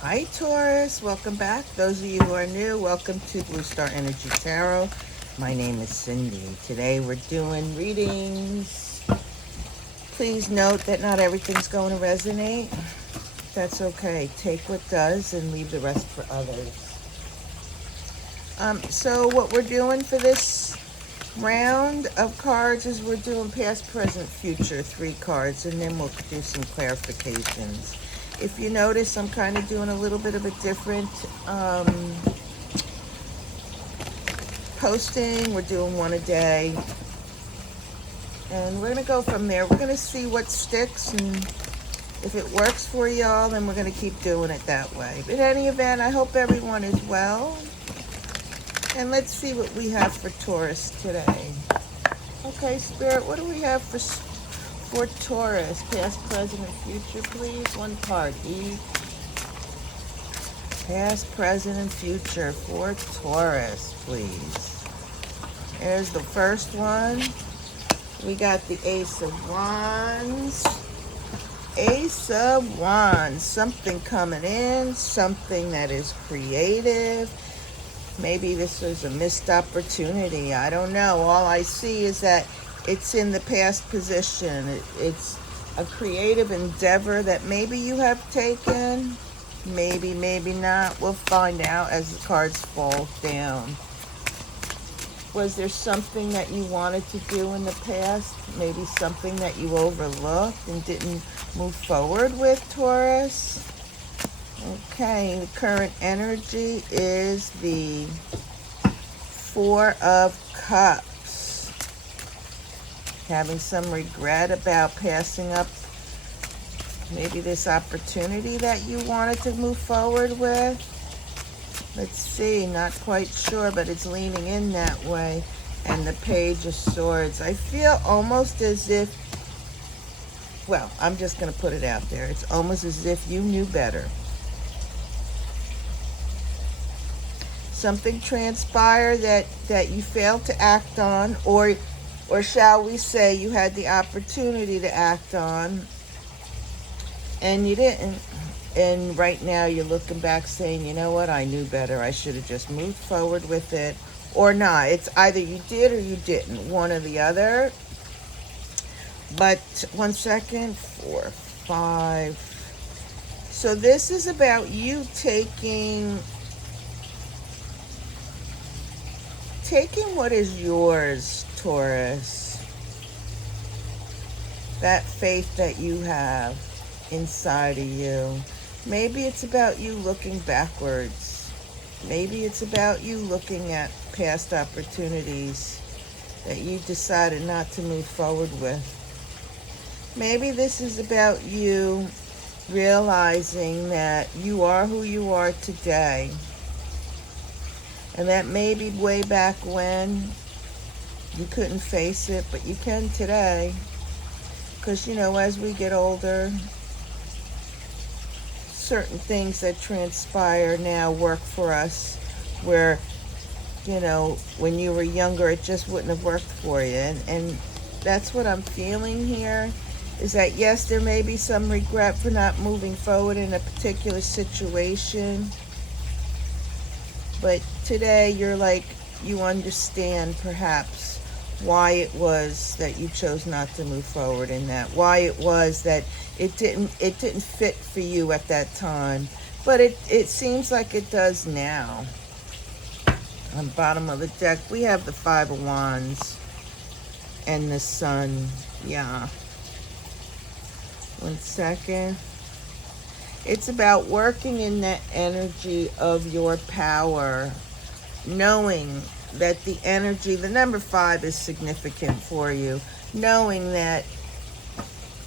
Hi Taurus, welcome back. Those of you who are new, welcome to Blue Star Energy Tarot. My name is Cindy. Today we're doing readings. Please note that not everything's going to resonate. That's okay. Take what does and leave the rest for others. So what we're doing for this round of cards is we're doing past, present, future, 3 cards, and then we'll do some clarifications. If you notice, I'm kind of doing a little bit of a different posting. We're doing one a day. And we're going to go from there. We're going to see what sticks, and if it works for y'all, then we're going to keep doing it that way. But in any event, I hope everyone is well. And let's see what we have for Taurus today. Okay, Spirit, what do we have for Taurus? Past, present, and future, please. One card each. Past, present, and future for Taurus, please. There's the first one. We got the Ace of Wands. Ace of Wands. Something coming in. Something that is creative. Maybe this was a missed opportunity. I don't know. All I see is that it's in the past position. It's a creative endeavor that maybe you have taken. Maybe, maybe not. We'll find out as the cards fall down. Was there something that you wanted to do in the past? Maybe something that you overlooked and didn't move forward with, Taurus? Okay, the current energy is the 4 of Cups. Having some regret about passing up maybe this opportunity that you wanted to move forward with. Let's see, not quite sure, but it's leaning in that way. And the Page of Swords. I feel almost as if, well, I'm just going to put it out there. It's almost as if you knew better. Something transpired that you failed to act on, or shall we say you had the opportunity to act on, and you didn't. And right now you're looking back saying, you know what, I knew better. I should have just moved forward with it, or not. It's either you did or you didn't, one or the other. But 1 second, 4, 5. So this is about you taking what is yours, Taurus. That faith that you have inside of you. Maybe it's about you looking backwards. Maybe it's about you looking at past opportunities that you decided not to move forward with. Maybe this is about you realizing that you are who you are today. And that maybe way back when you couldn't face it, but you can today. Because, you know, as we get older, certain things that transpire now work for us where, you know, when you were younger, it just wouldn't have worked for you. And that's what I'm feeling here, is that, yes, there may be some regret for not moving forward in a particular situation. But today you're like, you understand perhaps why it was that you chose not to move forward in that. Why it was that it didn't fit for you at that time. But it seems like it does now. On the bottom of the deck, we have the 5 of Wands and the Sun. Yeah. 1 second. It's about working in that energy of your power, knowing that the energy, the number 5 is significant for you, knowing that,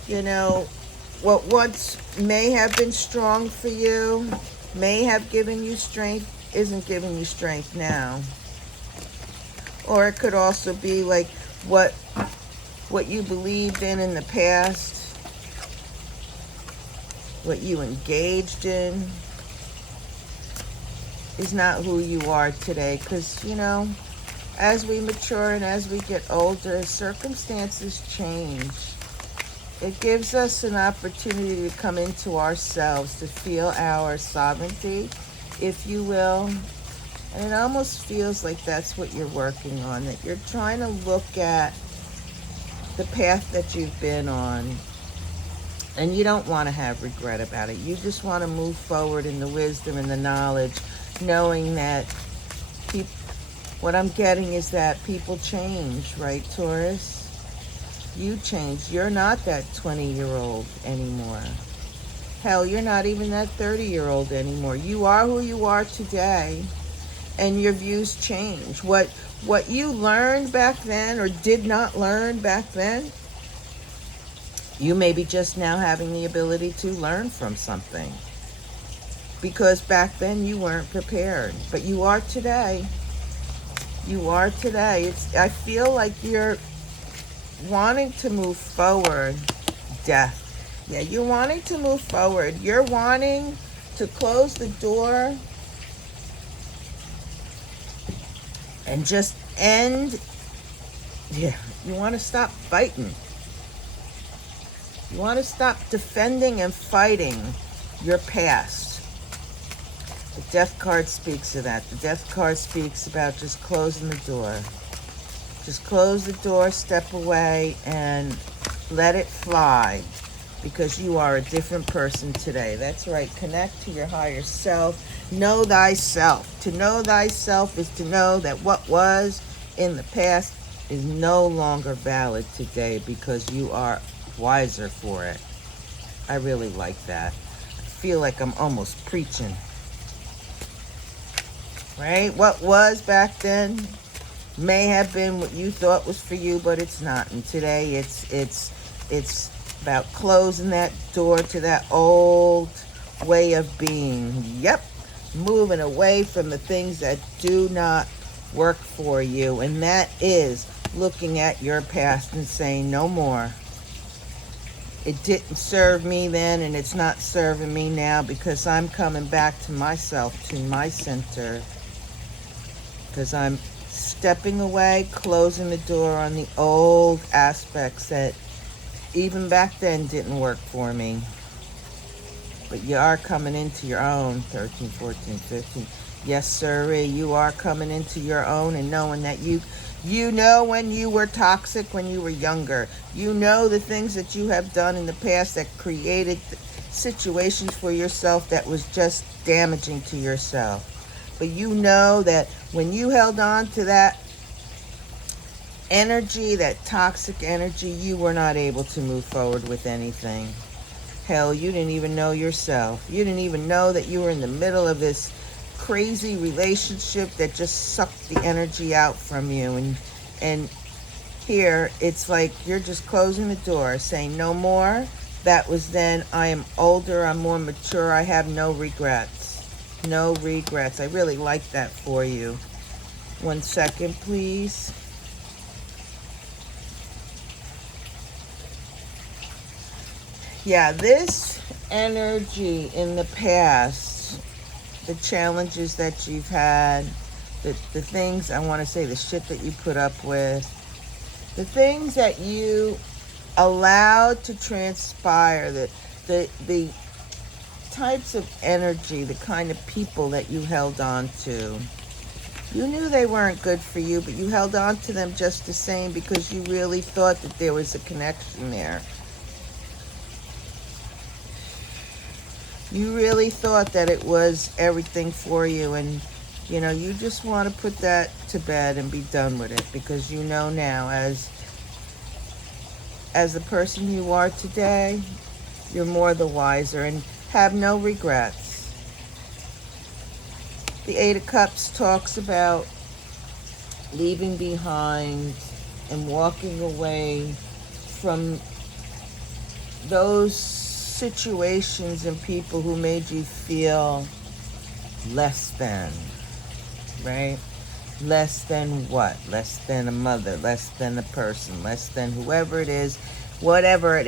you know, what once may have been strong for you, may have given you strength, isn't giving you strength now. Or it could also be like what you believed in the past, what you engaged in, is not who you are today. Because, you know, as we mature and as we get older, circumstances change. It gives us an opportunity to come into ourselves, to feel our sovereignty, if you will. And it almost feels like that's what you're working on, that you're trying to look at the path that you've been on. And you don't want to have regret about it. You just want to move forward in the wisdom and the knowledge, knowing that what I'm getting is that people change, right, Taurus? You change. You're not that 20-year-old anymore. Hell, you're not even that 30-year-old anymore. You are who you are today, and your views change. What you learned back then or did not learn back then, you may be just now having the ability to learn from something. Because back then you weren't prepared, but you are today. You are today. I feel like you're wanting to move forward. Death. Yeah, you're wanting to move forward. You're wanting to close the door and just end. Yeah, you want to stop fighting. You want to stop defending and fighting your past. The Death card speaks of that. The Death card speaks about just closing the door. Just close the door, step away, and let it fly, because you are a different person today. That's right. Connect to your higher self. Know thyself. To know thyself is to know that what was in the past is no longer valid today, because you are wiser for it. I really like that. I feel like I'm almost preaching. Right? What was back then may have been what you thought was for you, but it's not. And today it's about closing that door to that old way of being. Yep. Moving away from the things that do not work for you. And that is looking at your past and saying, no more. It didn't serve me then, and it's not serving me now, because I'm coming back to myself, to my center. Because I'm stepping away, closing the door on the old aspects that even back then didn't work for me. But you are coming into your own, 13, 14, 15. Yes, sirree, you are coming into your own, and knowing that you know when you were toxic when you were younger. You know the things that you have done in the past that created situations for yourself that was just damaging to yourself. But you know that when you held on to that energy, that toxic energy, you were not able to move forward with anything. Hell, you didn't even know yourself. You didn't even know that you were in the middle of this crazy relationship that just sucked the energy out from you. And here, it's like you're just closing the door, saying no more. That was then. I am older. I'm more mature. I have no regrets. No regrets. I really like that for you. 1 second, please. Yeah, this energy in the past, the challenges that you've had, the things, I want to say, the shit that you put up with, the things that you allowed to transpire, the types of energy, the kind of people that you held on to. You knew they weren't good for you, but you held on to them just the same because you really thought that there was a connection there. You really thought that it was everything for you, and you just want to put that to bed and be done with it, because you know now, as the person you are today, you're more the wiser and have no regrets. The 8 of Cups talks about leaving behind and walking away from those situations and people who made you feel less than, right? Less than what? Less than a mother, less than a person, less than whoever it is, whatever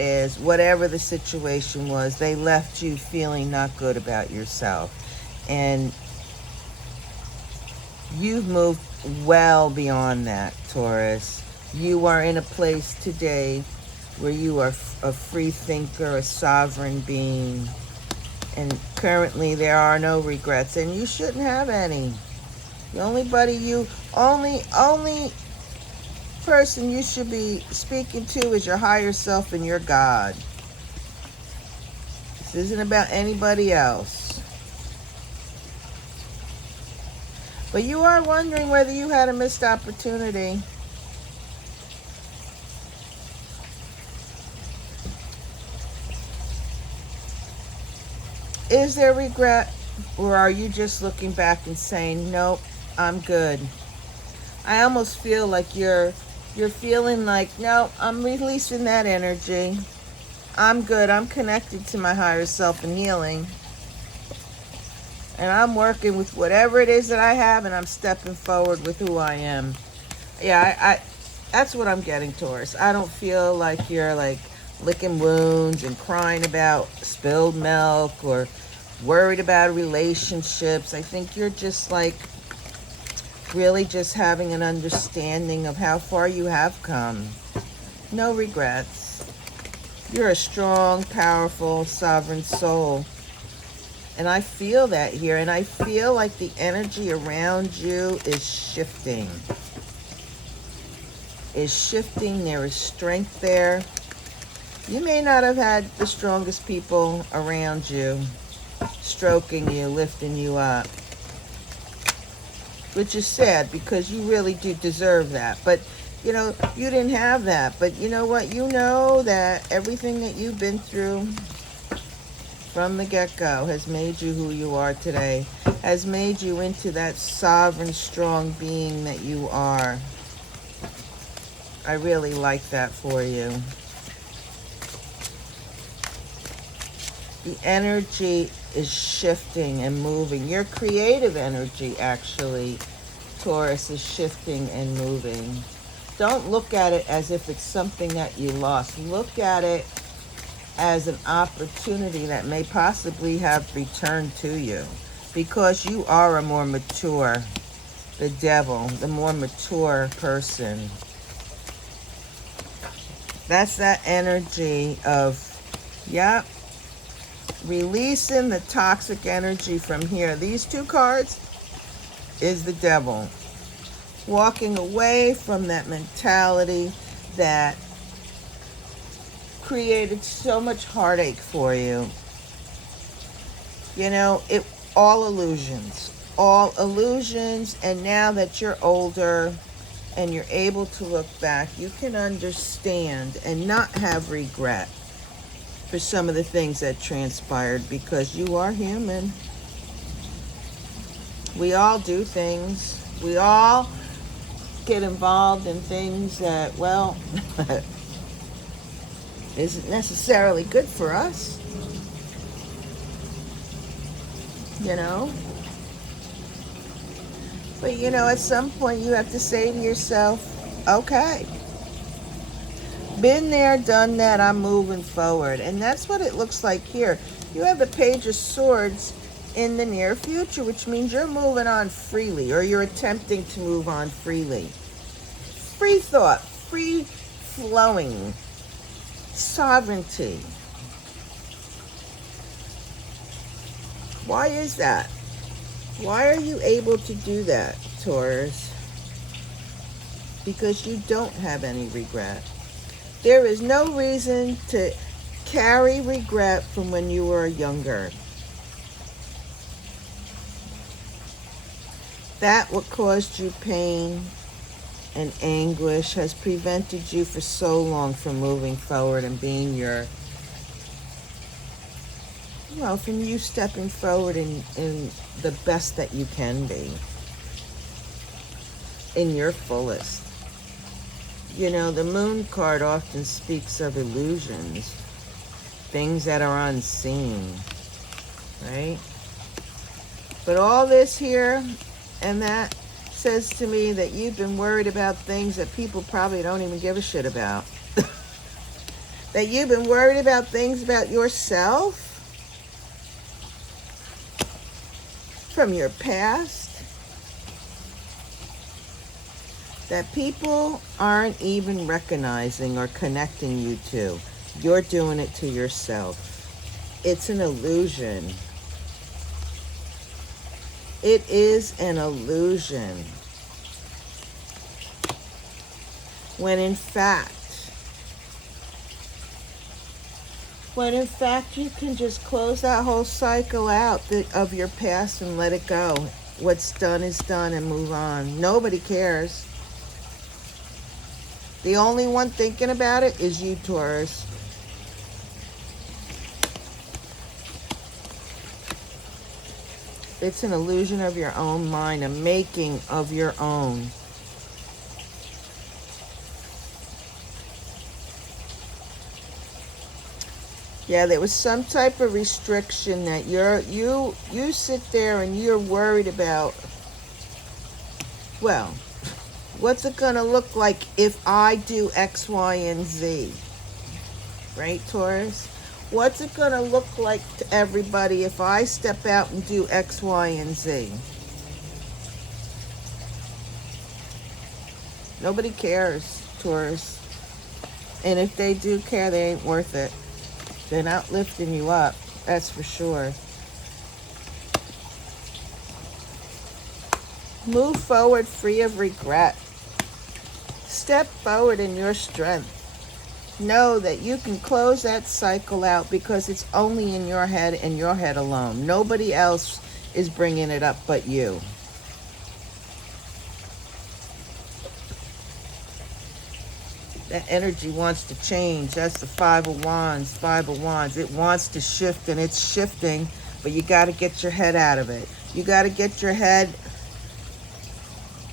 the situation was, they left you feeling not good about yourself. And you've moved well beyond that, Taurus. You are in a place today where you are a free thinker, a sovereign being. And currently there are no regrets, and you shouldn't have any. The only person you should be speaking to is your higher self and your God. This isn't about anybody else. But you are wondering whether you had a missed opportunity. Is there regret, or are you just looking back and saying, nope, I'm good? I almost feel like you're feeling like, no, I'm releasing that energy. I'm good. I'm connected to my higher self and healing. And I'm working with whatever it is that I have, and I'm stepping forward with who I am. Yeah, I that's what I'm getting, Taurus. I don't feel like you're like licking wounds and crying about spilled milk or worried about relationships. I think you're just like really just having an understanding of how far you have come. No regrets. You're a strong, powerful, sovereign soul. And I feel that here. And I feel like the energy around you is shifting. There is strength there. You may not have had the strongest people around you, stroking you, lifting you up. Which is sad, because you really do deserve that. But, you know, you didn't have that. But you know what? You know that everything that you've been through from the get-go has made you who you are today, has made you into that sovereign, strong being that you are. I really like that for you. The energy is shifting and moving. Your creative energy, actually, Taurus, is shifting and moving. Don't look at it as if it's something that you lost. Look at it as an opportunity that may possibly have returned to you, because you are a more mature, the devil, the more mature person. That's that energy of, yep, releasing the toxic energy from here. These two cards is the devil. Walking away from that mentality that created so much heartache for you. You know, all illusions. And now that you're older and you're able to look back, you can understand and not have regret for some of the things that transpired, because you are human. We all do things. We all get involved in things that, well, isn't necessarily good for us. You know? But, you know, at some point you have to say to yourself, okay, been there, done that, I'm moving forward. And that's what it looks like here. You have the Page of Swords in the near future, which means you're moving on freely, or you're attempting to move on freely. Free thought, free flowing, sovereignty. Why is that? Why are you able to do that, Taurus? Because you don't have any regret. There is no reason to carry regret from when you were younger. That what caused you pain and anguish has prevented you for so long from moving forward and being your, well, from you stepping forward in the best that you can be, in your fullest. You know, the Moon card often speaks of illusions, things that are unseen, right? But all this here and that says to me that you've been worried about things that people probably don't even give a shit about. That you've been worried about things about yourself from your past. that people aren't even recognizing or connecting you to. You're doing it to yourself. It's an illusion. It is an illusion. When in fact you can just close that whole cycle out of your past and let it go. What's done is done and move on. Nobody cares. The only one thinking about it is you, Taurus. It's an illusion of your own mind, a making of your own. Yeah, there was some type of restriction that you sit there and you're worried about. Well, what's it gonna look like if I do X, Y, and Z? Right, Taurus? What's it gonna look like to everybody if I step out and do X, Y, and Z? Nobody cares, Taurus. And if they do care, they ain't worth it. They're not lifting you up, that's for sure. Move forward free of regret. Step forward in your strength. Know that you can close that cycle out because it's only in your head and your head alone. Nobody else is bringing it up but you. That energy wants to change. That's the Five of Wands, Five of Wands. It wants to shift, and it's shifting, but you got to get your head out of it. You got to get your head.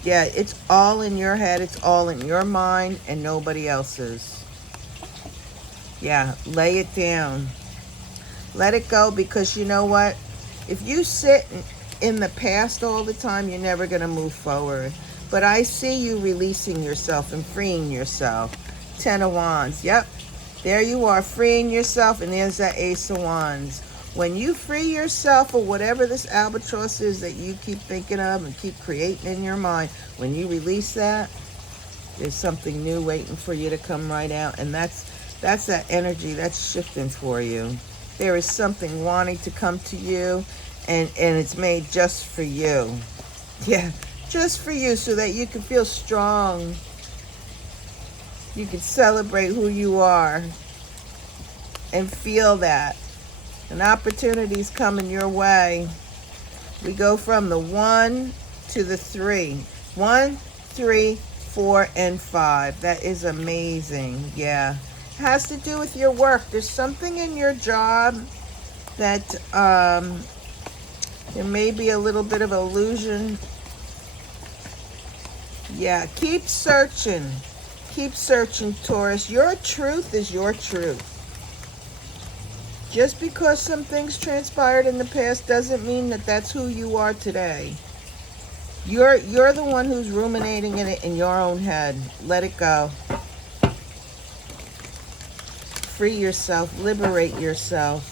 Yeah, it's all in your head. It's all in your mind and nobody else's. Yeah, lay it down. Let it go, because you know what? If you sit in the past all the time, you're never going to move forward. But I see you releasing yourself and freeing yourself. Ten of Wands. Yep. There you are, freeing yourself, and there's that Ace of Wands. When you free yourself of whatever this albatross is that you keep thinking of and keep creating in your mind, when you release that, there's something new waiting for you to come right out. And that's that energy that's shifting for you. There is something wanting to come to you, and it's made just for you. Yeah, just for you, so that you can feel strong. You can celebrate who you are and feel that. An opportunity's coming your way. We go from the 1 to the 3. 1, 3, 4, and 5. That is amazing. Yeah. It has to do with your work. There's something in your job that there may be a little bit of illusion. Yeah, keep searching. Keep searching, Taurus. Your truth is your truth. Just because some things transpired in the past doesn't mean that that's who you are today. You're the one who's ruminating in it in your own head. Let it go. Free yourself. Liberate yourself.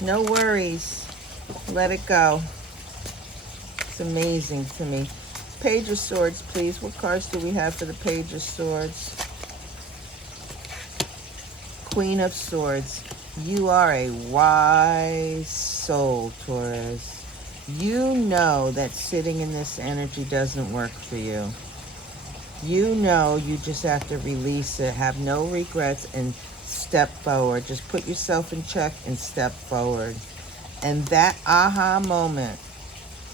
No worries. Let it go. It's amazing to me. Page of Swords, please. What cards do we have for the Page of Swords? Queen of Swords. You are a wise soul, Taurus. You know that sitting in this energy doesn't work for you. You know you just have to release it, have no regrets, and step forward. Just put yourself in check and step forward. And that aha moment,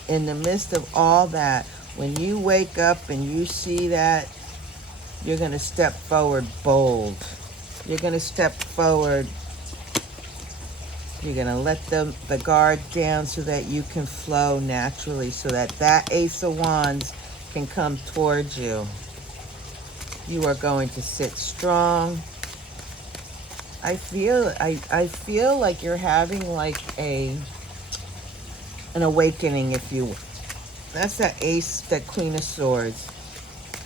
in the midst of all that, when you wake up and you see that, you're going to step forward bold. You're going to step forward. You're going to let the guard down so that you can flow naturally, so that Ace of Wands can come towards you. You are going to sit strong. I feel like you're having like an awakening, if you will. That's that Ace, that Queen of Swords.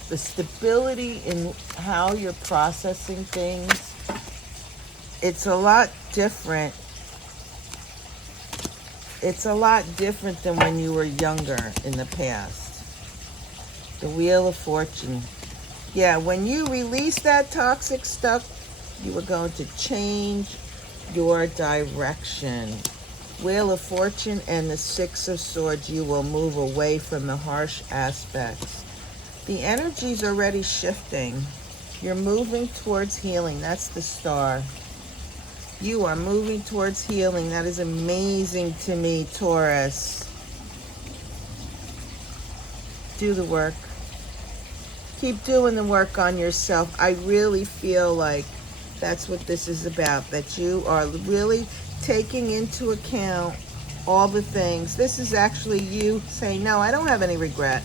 The stability in how you're processing things, it's a lot different It's a lot different than when you were younger in the past. The Wheel of Fortune. Yeah, when you release that toxic stuff, you are going to change your direction. Wheel of Fortune and the Six of Swords, you will move away from the harsh aspects. The energy's already shifting. You're moving towards healing. That's the Star. You are moving towards healing. That is amazing to me, Taurus. Do the work. Keep doing the work on yourself. I really feel like that's what this is about, that you are really taking into account all the things. This is actually you saying, no, I don't have any regret.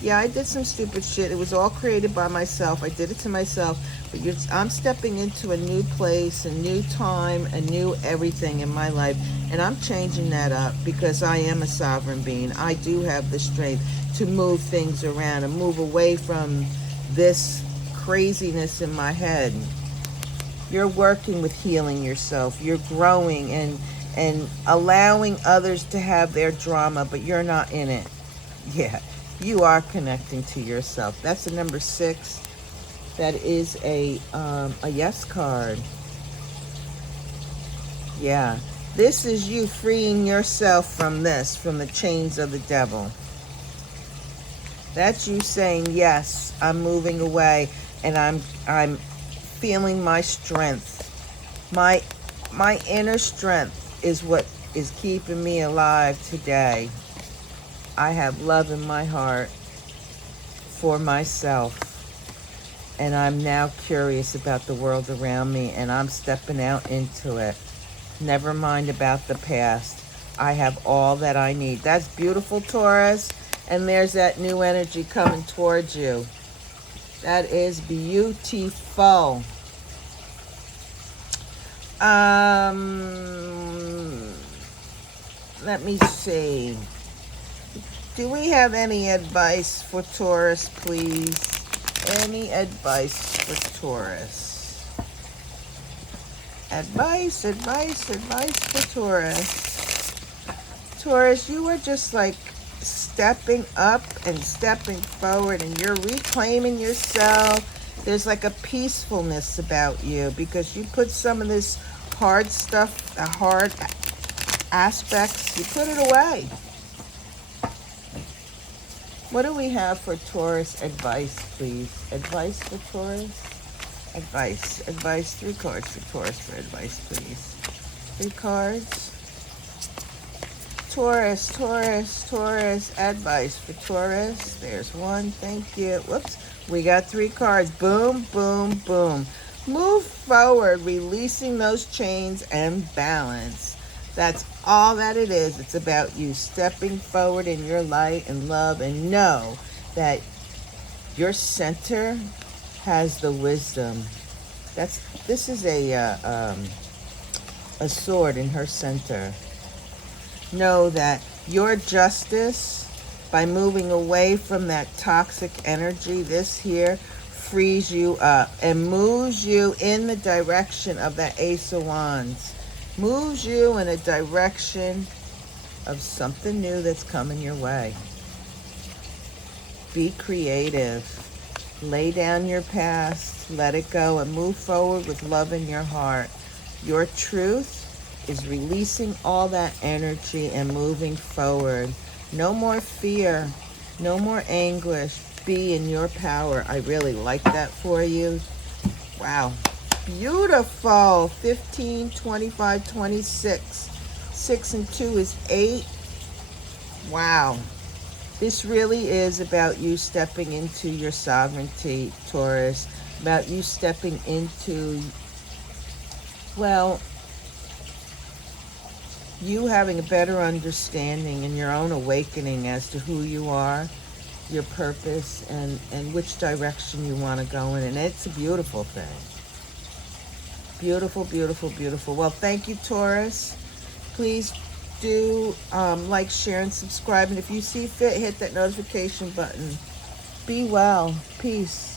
Yeah, I did some stupid shit. It was all created by myself. I did it to myself. But I'm stepping into a new place, a new time, a new everything in my life. And I'm changing that up because I am a sovereign being. I do have the strength to move things around and move away from this craziness in my head. You're working with healing yourself. You're growing and allowing others to have their drama, but you're not in it. Yeah. You are connecting to yourself. That's the number 6. That is a yes card. Yeah. This is you freeing yourself from this, from the chains of the devil. That's you saying, yes, I'm moving away and I'm feeling my strength. My inner strength is what is keeping me alive today. I have love in my heart for myself, and I'm now curious about the world around me, and I'm stepping out into it. Never mind about the past. I have all that I need. That's beautiful, Taurus, and there's that new energy coming towards you. That is beautiful. Let me see. Do we have any advice for Taurus, please? Any advice for Taurus? Advice for Taurus. Taurus, you are just like stepping up and stepping forward, and you're reclaiming yourself. There's like a peacefulness about you because you put some of this hard stuff, the hard aspects, you put it away. What do we have for Taurus advice, please? Advice for Taurus? Advice. 3 cards for Taurus for advice, please. 3 cards. Taurus. Advice for Taurus. There's 1. Thank you. Whoops. We got 3 cards. Boom, boom, boom. Move forward, releasing those chains and balance. That's all that it is. It's about you stepping forward in your light and love, and know that your center has the wisdom. This is a sword in her center. Know that your justice, by moving away from that toxic energy, this here frees you up and moves you in the direction of that Ace of Wands. Moves you in a direction of something new that's coming your way. Be creative. Lay down your past, let it go, and move forward with love in your heart. Your truth is releasing all that energy and moving forward. No more fear, no more anguish. Be in your power. I really like that for you. Wow. Beautiful. 15, 25, 26. 6 and 2 is 8. Wow. This really is about you stepping into your sovereignty, Taurus. About you stepping into, well, you having a better understanding and your own awakening as to who you are, your purpose, and which direction you want to go in. And it's a beautiful thing. Beautiful, beautiful, beautiful. Well, thank you, Taurus. Please do like, share, and subscribe. And if you see fit, hit that notification button. Be well. Peace.